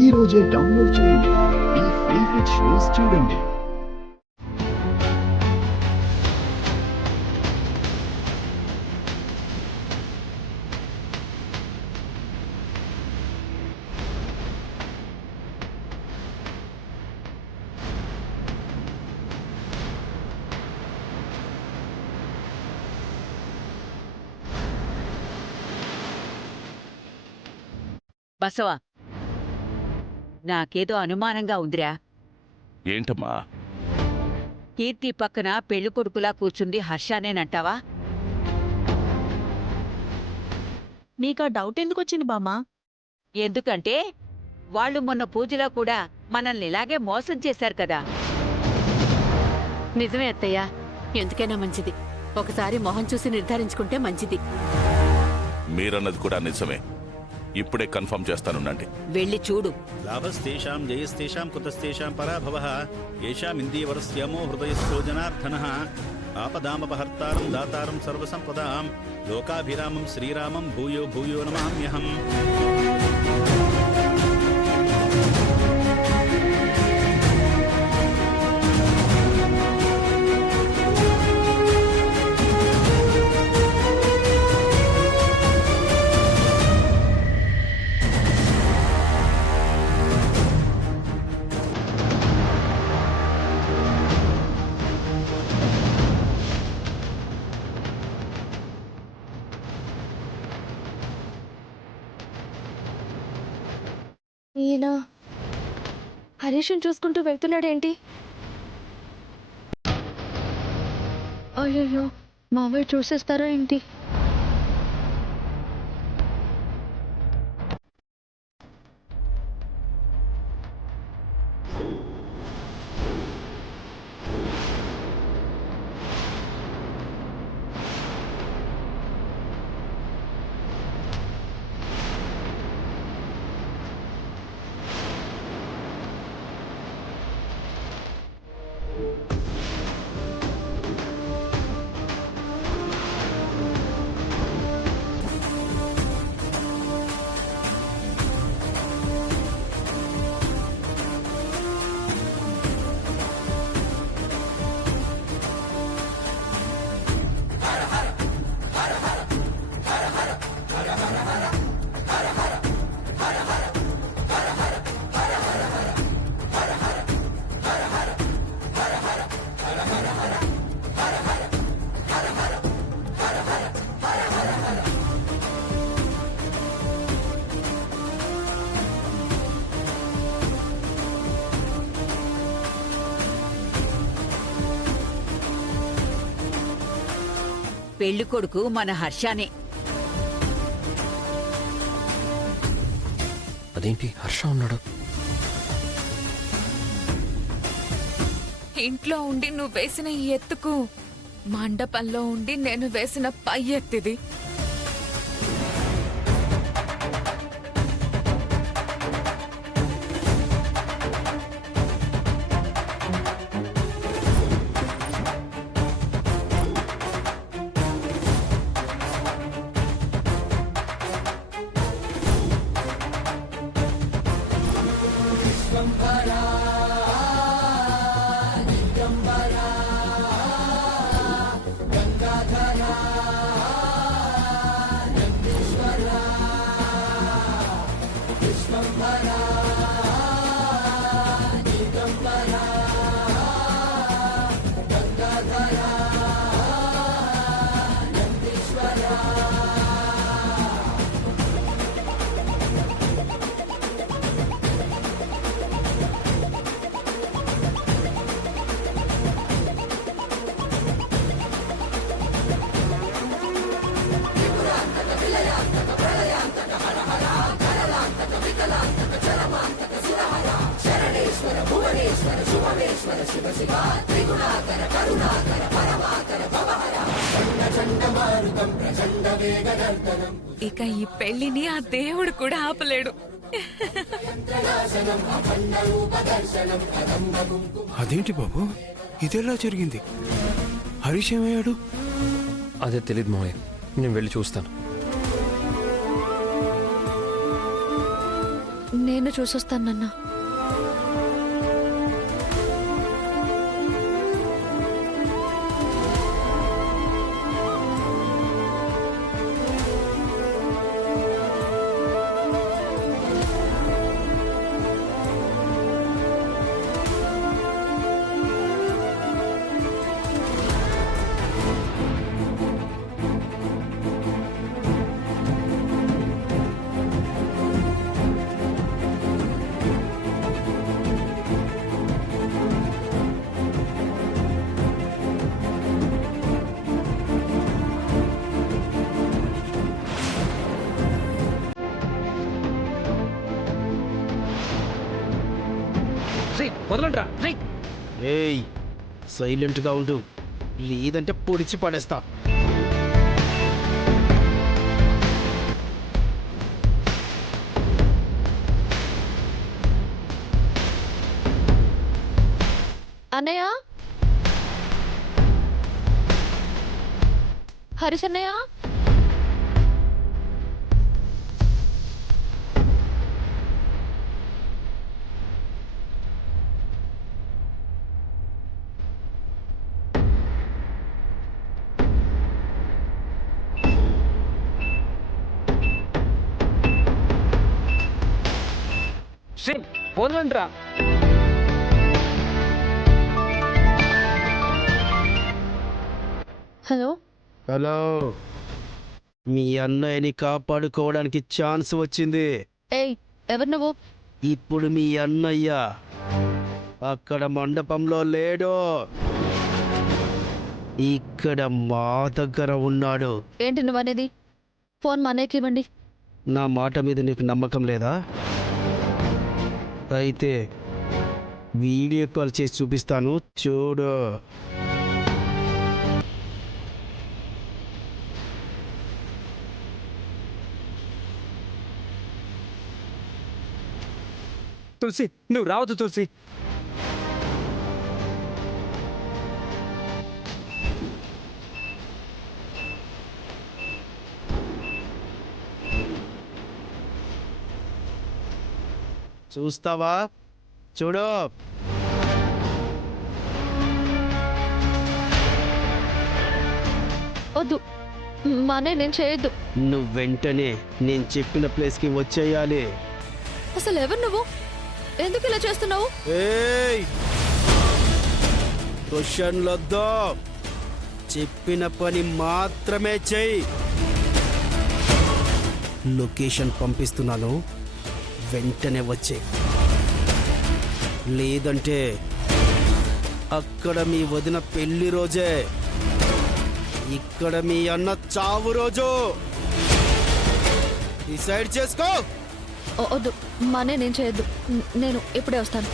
ఈ రోజే డౌన్లోడ్ చేయండి. మీ ఫేవరెట్ షోస్ చూడండి. బసవా, నాకేదో అనుమానంగా ఉందిరా. ఏంటమ్మా? కీర్తి పక్కన పెళ్లి కొడుకులా కూర్చుంది హర్షానేనంటావా? నీకా డౌట్ ఎందుకొచ్చింది బామ్మా? ఎందుకంటే వాళ్ళు మొన్న పూజలో కూడా మనల్ని ఇలాగే మోసం చేశారు కదా. నిజమే అత్తయ్య. ఎందుకైనా మంచిది ఒకసారి మొహం చూసి నిర్ధారించుకుంటే మంచిది. మీరన్నది కూడా నిజమే. ఇప్పుడే కన్ఫర్మ్ చేస్తానుండండి. వెళ్ళి చూడు. లాభస్తేషాం జయస్తేషాం కుతస్తేషాం పరాభవః యేషామిందీవరస్యమో హృదయస్థో జనార్దనః ఆపదామపహర్తారం దాతారం సర్వసంపదాం లోకాభిరామం శ్రీరామం భూయో భూయో నమామ్యహం. ఈయన హరీష్ని చూసుకుంటూ వెళ్తున్నాడేంటి? అయ్యయ్యో, మావయ్య చూసేస్తారా ఏంటి? పెళ్లి కొడుకు మన హర్షానే. అదేంటి హర్ష ఉన్నాడు? ఇంట్లో ఉండి నువ్వు వేసిన ఈ ఎత్తుకు మండపంలో ఉండి నేను వేసిన పై ఎత్తిది. ఇక ఈ పెళ్లిని ఆ దేవుడు కూడా ఆపలేడు. అదేంటి బాబు, ఇదెలా జరిగింది? హరీష్ ఏమయ్యాడు? అదే తెలీదు మావయ్య, నేను వెళ్ళి చూస్తాను. నేను చూసొస్తాను నాన్న. వదలంట్రా ఏయ్ సైలెంట్గా ఉండు, లేదంటే పొడిచి పడేస్తా. అన్నయ్య, హరీష్ అన్నయ్య, వదలంట్రా. హలో. హలో, మీ అన్నయ్యని కాపాడుకోవడానికి ఛాన్స్ వచ్చింది. ఏయ్, ఎవరు నువ్వు? ఇప్పుడు మీ అన్నయ్య అక్కడ మండపంలో లేడు, ఇక్కడ మా దగ్గర ఉన్నాడు. ఏంటి నువ్వు అనేది? ఫోన్ మా అన్నయ్యకి ఇవ్వండి. నా మాట మీద నీకు నమ్మకం లేదా? అయితే వీడియో కాల్ చేసి చూపిస్తాను, చూడు. తులసి, నువ్వు రావద్దు తులసి. చూస్తావా? చూడు. వద్దు, మా అన్నయ్య నేను చేయొద్దు. నువ్వు వెంటనే నేను చెప్పిన ప్లేస్కి వచ్చేయాలి. అసలు ఎవరు నువ్వు? ఎందుకు ఇలా చేస్తున్నావు? ఏయ్, క్వశ్చన్లొద్దు, చెప్పిన పని మాత్రమే చెయ్యి. లొకేషన్ పంపిస్తున్నాను, వెంటనే వచ్చే, లేదంటే అక్కడ మీ వదిన పెళ్లి రోజే, ఇక్కడ మీ అన్న చావు రోజు. డిసైడ్ చేసుకో. వద్దు, మా అన్నయ్య నేను చేయొద్దు. నేను ఇప్పుడే వస్తాను.